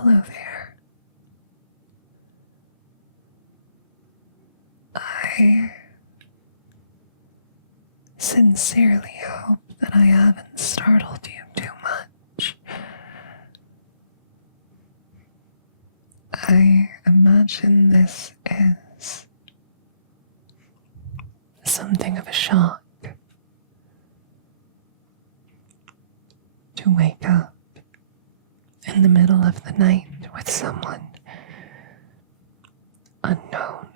Hello there. I sincerely hope that I haven't startled you too much. I imagine this is something of a shock to wake up in the middle of the night with someone unknown.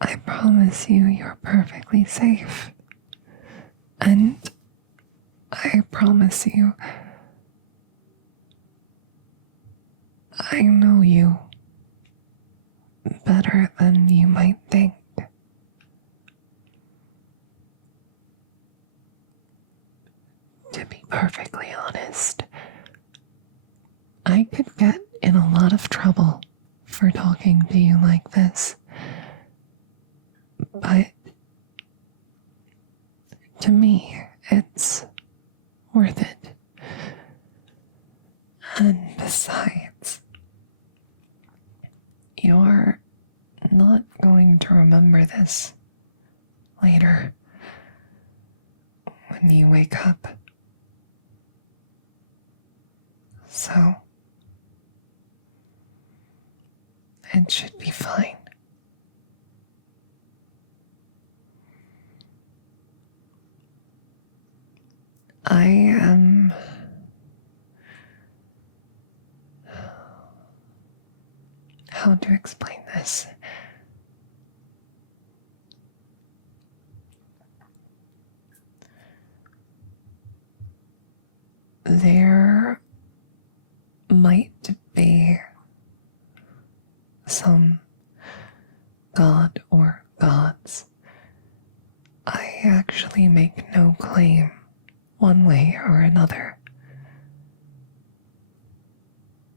I promise you you're perfectly safe. And I promise you I know you better than you might think. To be perfectly honest, I could get in a lot of trouble for talking to you like this. But to me, it's worth it. And besides, you're not going to remember this later when you wake up. So, it should be fine. I am how to explain this? There might be some god or gods. I actually make no claim one way or another.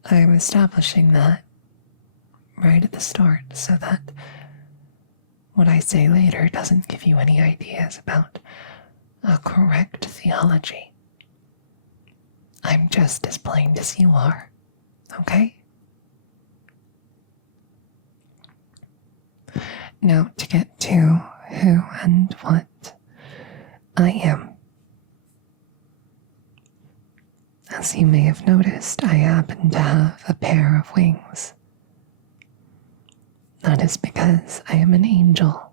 I'm establishing that right at the start so that what I say later doesn't give you any ideas about a correct theology. I'm just as blind as you are, okay? Now to get to who and what I am. As you may have noticed, I happen to have a pair of wings. That is because I am an angel.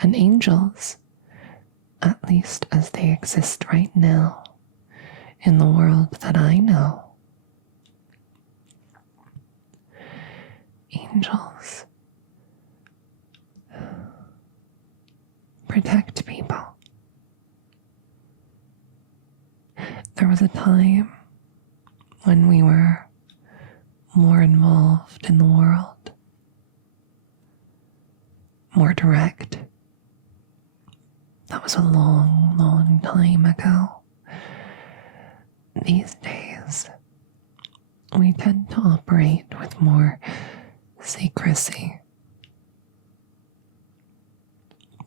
And angels, at least as they exist right now, in the world that I know, angels protect people. There was a time when we were more involved in the world, more direct. That was a long, long time ago. These days, we tend to operate with more secrecy.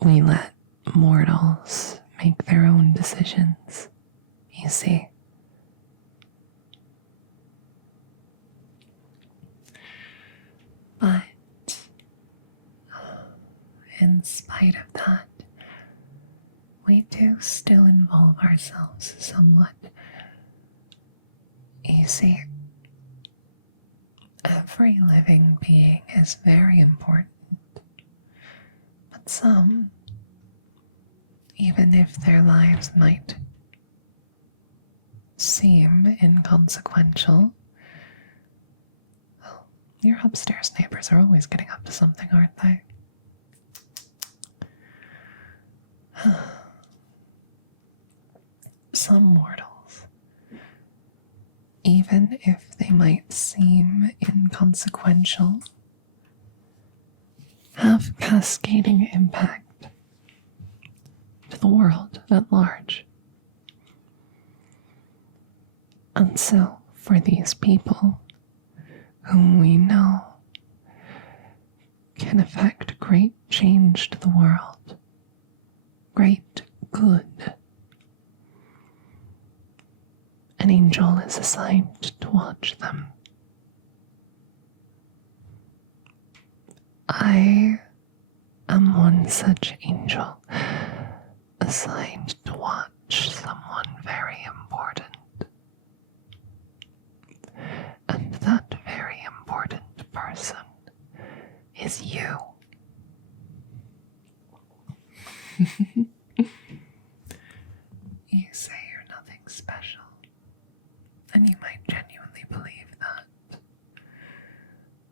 We let mortals make their own decisions, you see. But in spite of that, we do still involve ourselves somewhat. You see, every living being is very important, but some, even if their lives might seem inconsequential, well, your upstairs neighbors are always getting up to something, aren't they? Some mortals, even if they might seem inconsequential, have cascading impact to the world at large. And so, for these people, whom we know can affect great change to the world, great good. An angel is assigned to watch them. I am one such angel, assigned to watch someone very important. And that very important person is you. You say you're nothing special, and you might genuinely believe that.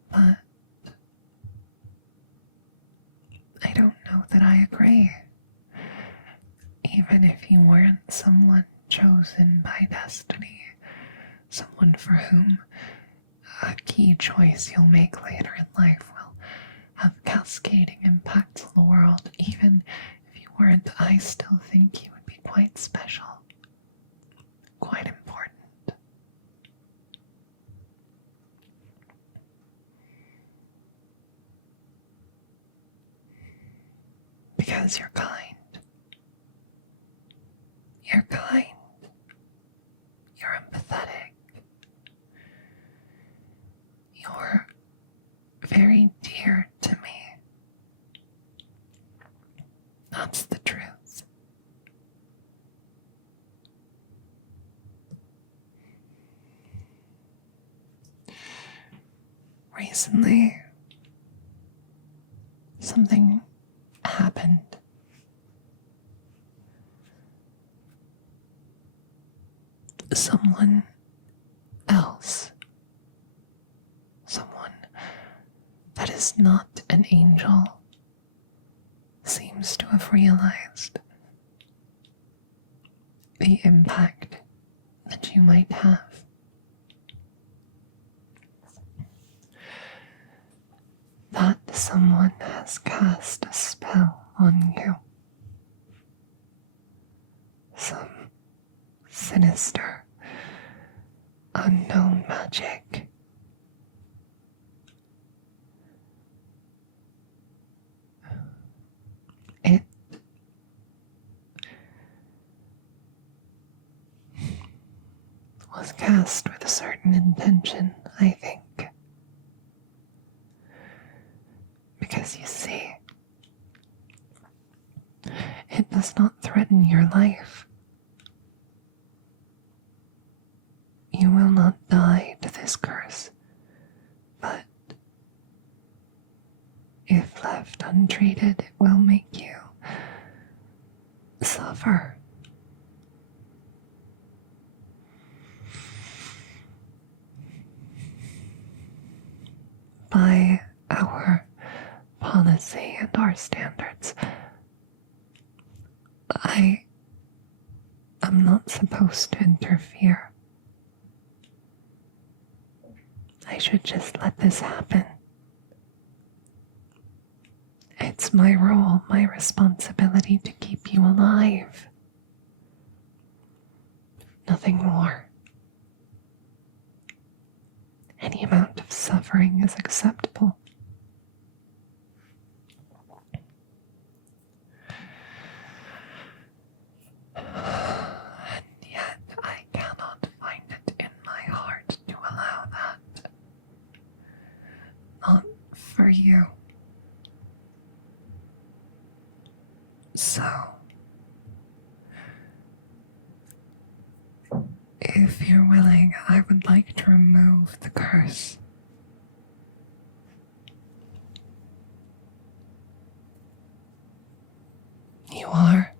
But I don't know that I agree. Even if you weren't someone chosen by destiny, someone for whom a key choice you'll make later in life will have cascading impacts on the world, even if you weren't, I still think you would be quite special, quite important. Because you're kind. You're kind. You're empathetic. You're very dear to me. That's the truth. Recently, something happened. Someone else, someone that is not an angel, seems to have realized the impact that you might have. That someone has cast a spell on you. Some sinister, unknown magic. It was cast with a certain intention, I think. Because you see, it does not threaten your life. You will not die to this curse, but if left untreated, it will make you suffer. By our policy and our standards, I am not supposed to interfere. I should just let this happen. It's my role, my responsibility to keep you alive. Nothing more. Any amount of suffering is acceptable. And yet I cannot find it in my heart to allow that. Not for you. So, if you're willing, I would like to remove the curse. You are?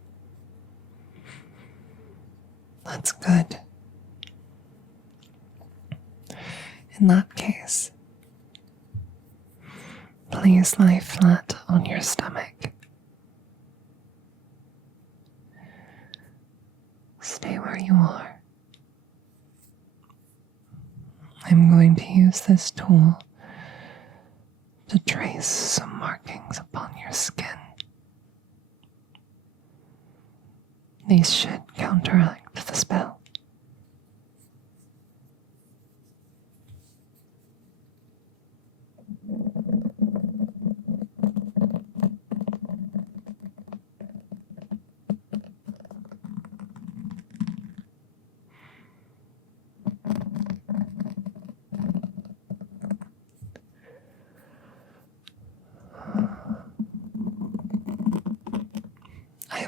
That's good. In that case, please lie flat on your stomach. Stay where you are. I'm going to use this tool to trace some markings upon your skin. These should counteract the spell.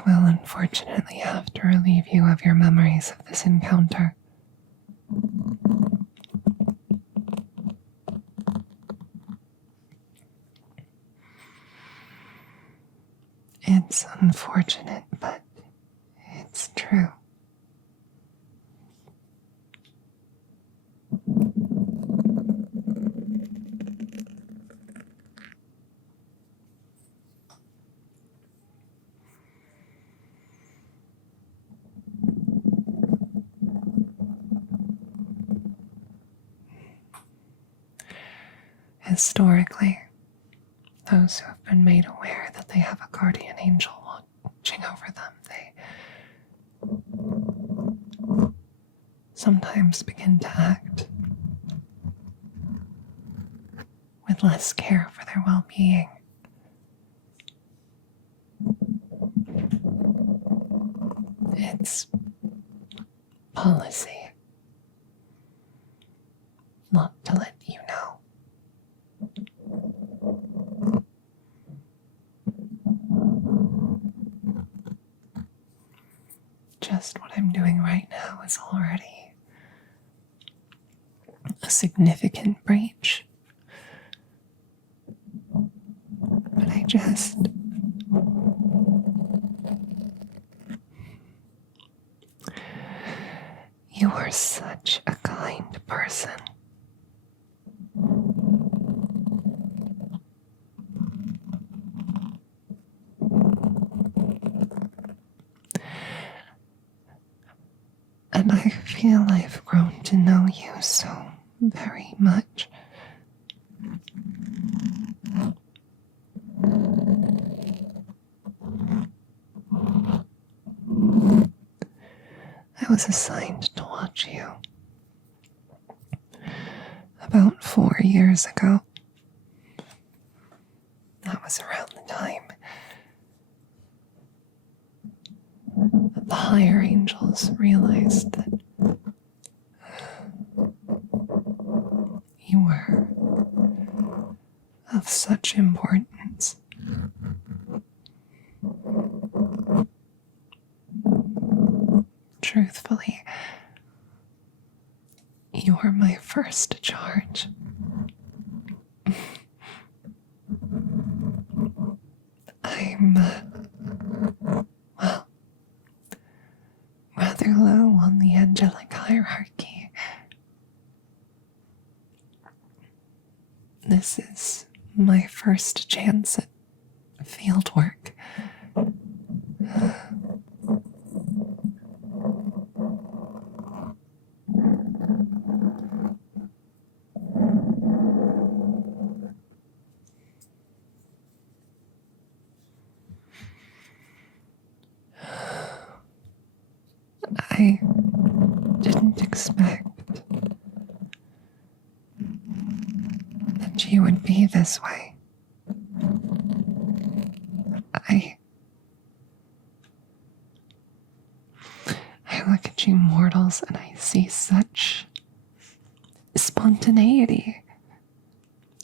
will unfortunately have to relieve you of your memories of this encounter. It's unfortunate, but it's true. Historically, those who have been made aware that they have a guardian angel watching over them, they sometimes begin to act with less care for their well-being. It's policy not to let you know. Just what I'm doing right now is already a significant breach. But you are such a kind person. And I feel I've grown to know you so very much. I was assigned to watch you about 4 years ago. That was around the time that the higher angels realized that you were of such importance. Truthfully, you were my first charge. I'm, well, rather low on the angelic hierarchy. This is my first chance at field work. I didn't expect that you would be this way. I look at you mortals and I see such spontaneity,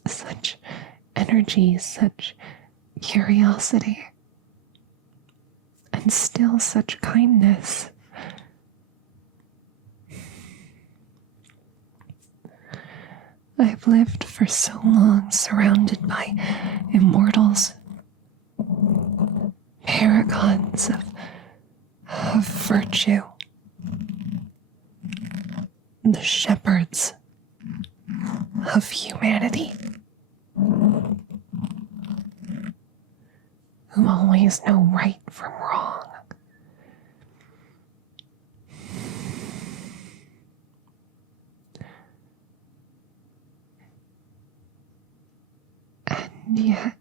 such energy, such curiosity, and still such kindness. I've lived for so long surrounded by immortals, paragons of virtue, the shepherds of humanity, who always know right from wrong. And yet,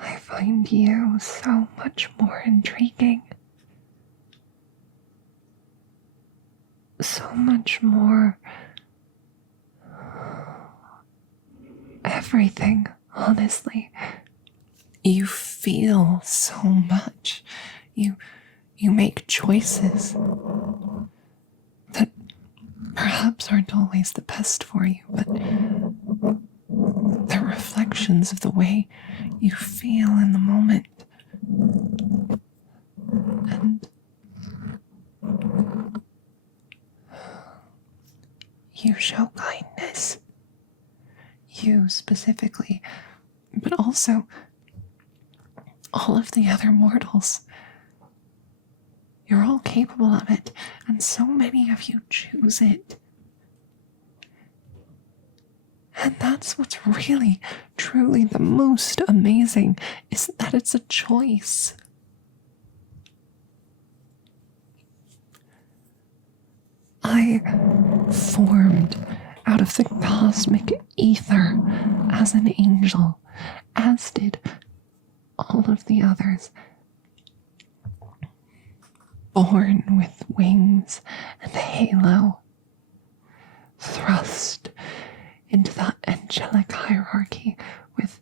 I find you so much more intriguing, so much more everything, honestly. You feel so much. You make choices that perhaps aren't always the best for you, but They're reflections of the way you feel in the moment. And you show kindness. You specifically, but also all of the other mortals. You're all capable of it, and so many of you choose it. And that's what's really, truly the most amazing, is that it's a choice. I formed out of the cosmic ether as an angel, as did all of the others. Born with wings and halo, thrust into that angelic hierarchy with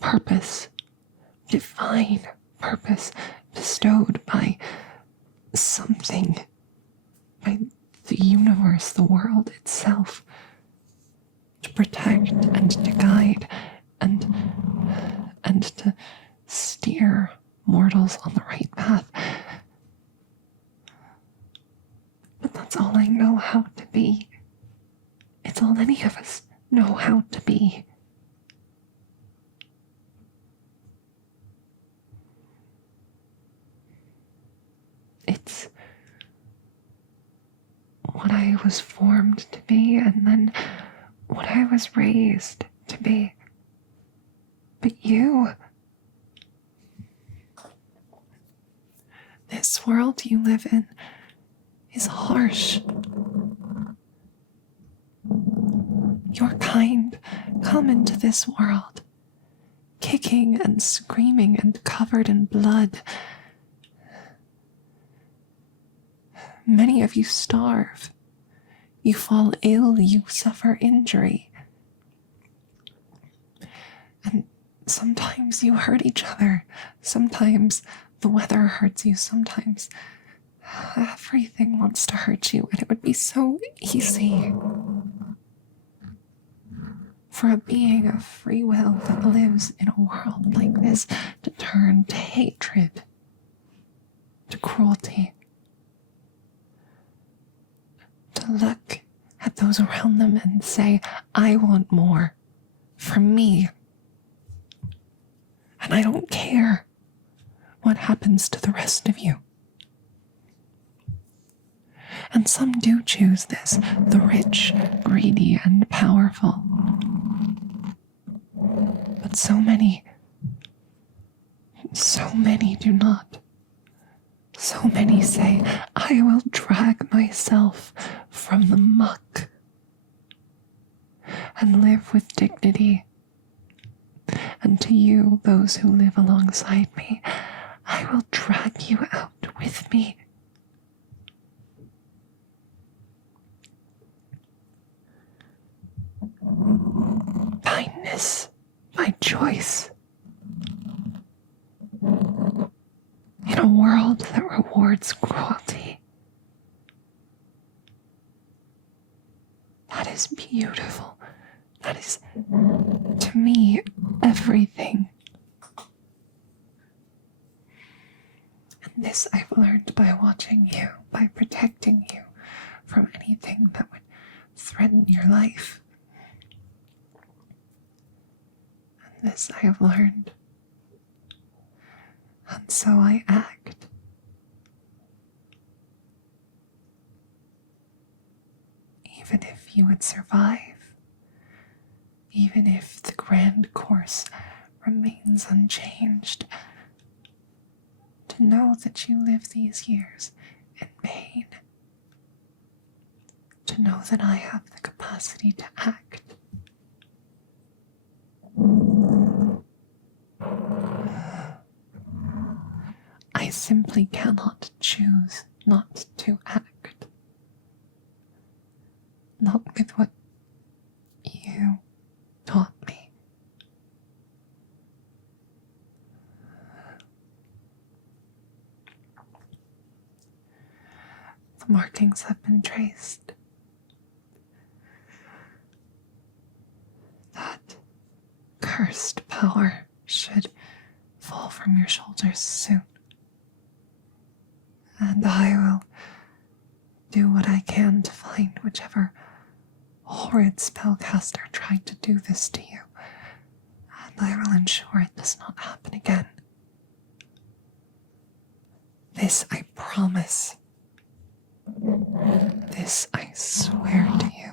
purpose, divine purpose bestowed by something, by the universe, the world itself, to protect and to guide and to steer mortals on the right path. But that's all I know how to be. It's all any of us know how to be. It's what I was formed to be, and then what I was raised to be. But you, this world you live in is harsh. Your kind come into this world, kicking and screaming and covered in blood. Many of you starve. You fall ill, you suffer injury. And sometimes you hurt each other. Sometimes the weather hurts you. Sometimes everything wants to hurt you, and it would be so easy for a being of free will that lives in a world like this to turn to hatred, to cruelty, to look at those around them and say, I want more for me. And I don't care what happens to the rest of you. And some do choose this, the rich, greedy, and powerful. But so many do not. So many say, I will drag myself from the muck and live with dignity. And to you, those who live alongside me, I will drag you out with me. Kindness by choice. In a world that rewards cruelty. That is beautiful. That is, to me, everything. And this I've learned by watching you, by protecting you from anything that would threaten your life. And this I have learned. And so I act. Even if you would survive, even if the grand course remains unchanged, to know that you live these years in pain, to know that I have the capacity to act. I simply cannot choose not to act. Not with what you taught me. The markings have been traced. The cursed power should fall from your shoulders soon. And I will do what I can to find whichever horrid spellcaster tried to do this to you. And I will ensure it does not happen again. This I promise. This I swear to you.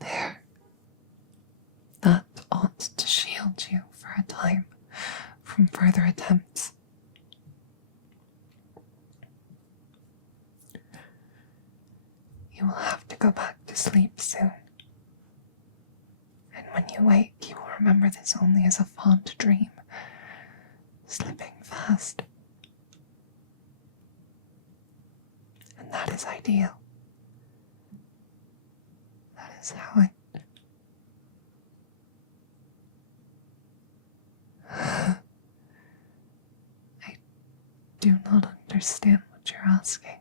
There. That ought to shield you for a time from further attempts. You will have to go back to sleep soon. And when you wake, you will remember this only as a fond dream, slipping fast. And that is ideal. That is how it... I do not understand what you're asking.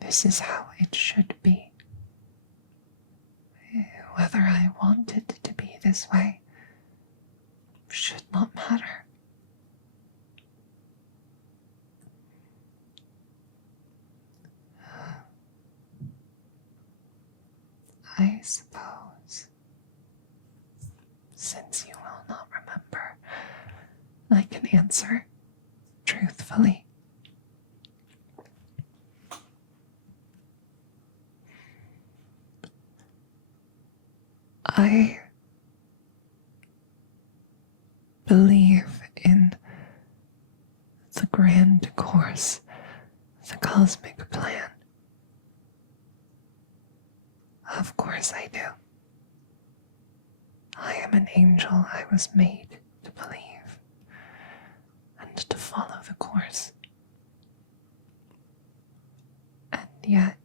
This is how it should be. Whether I want it to be this way should not matter. I suppose, since you will not remember, I can answer truthfully. I believe in the grand course, the cosmic plan. Of course I do. I am an angel. I was made to believe and to follow the course. And yet,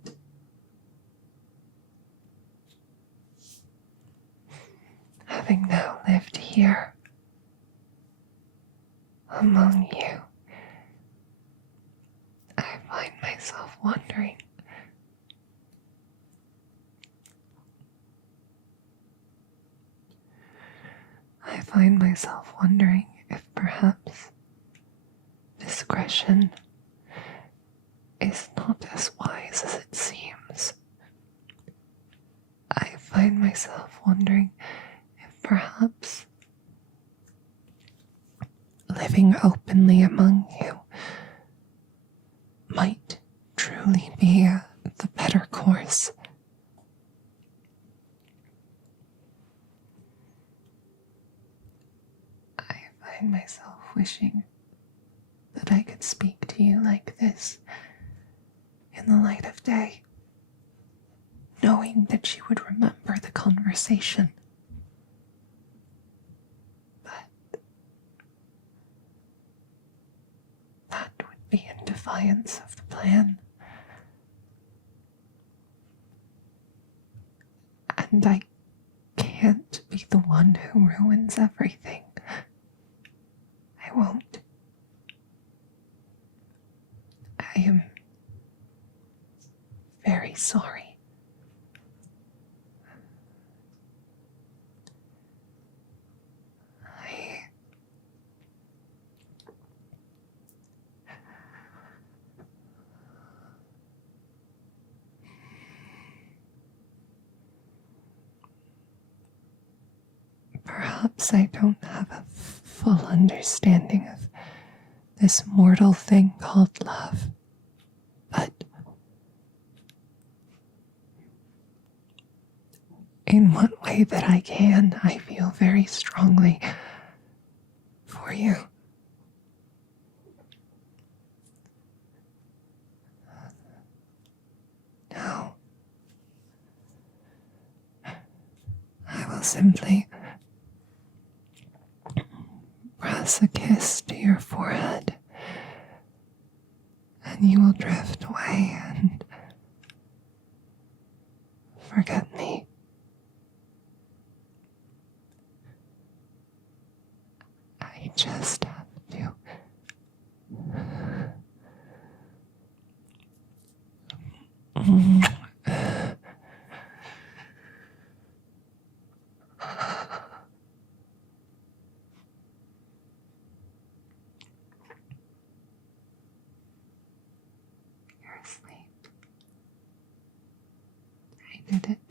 having now lived here among you, I find myself wondering if perhaps discretion is not as wise as it seems. I find myself wondering if perhaps living openly among you might truly be the better course. I find myself wishing that I could speak to you like this in the light of day, knowing that you would remember the conversation. But that would be in defiance of the plan. And I can't be the one who ruins everything. I won't. I am very sorry. Perhaps I don't have a full understanding of this mortal thing called love, but in what way that I can, I feel very strongly for you. Now, I will simply press a kiss to your forehead, and you will drift away and forget me. I just have to You're asleep. I did it.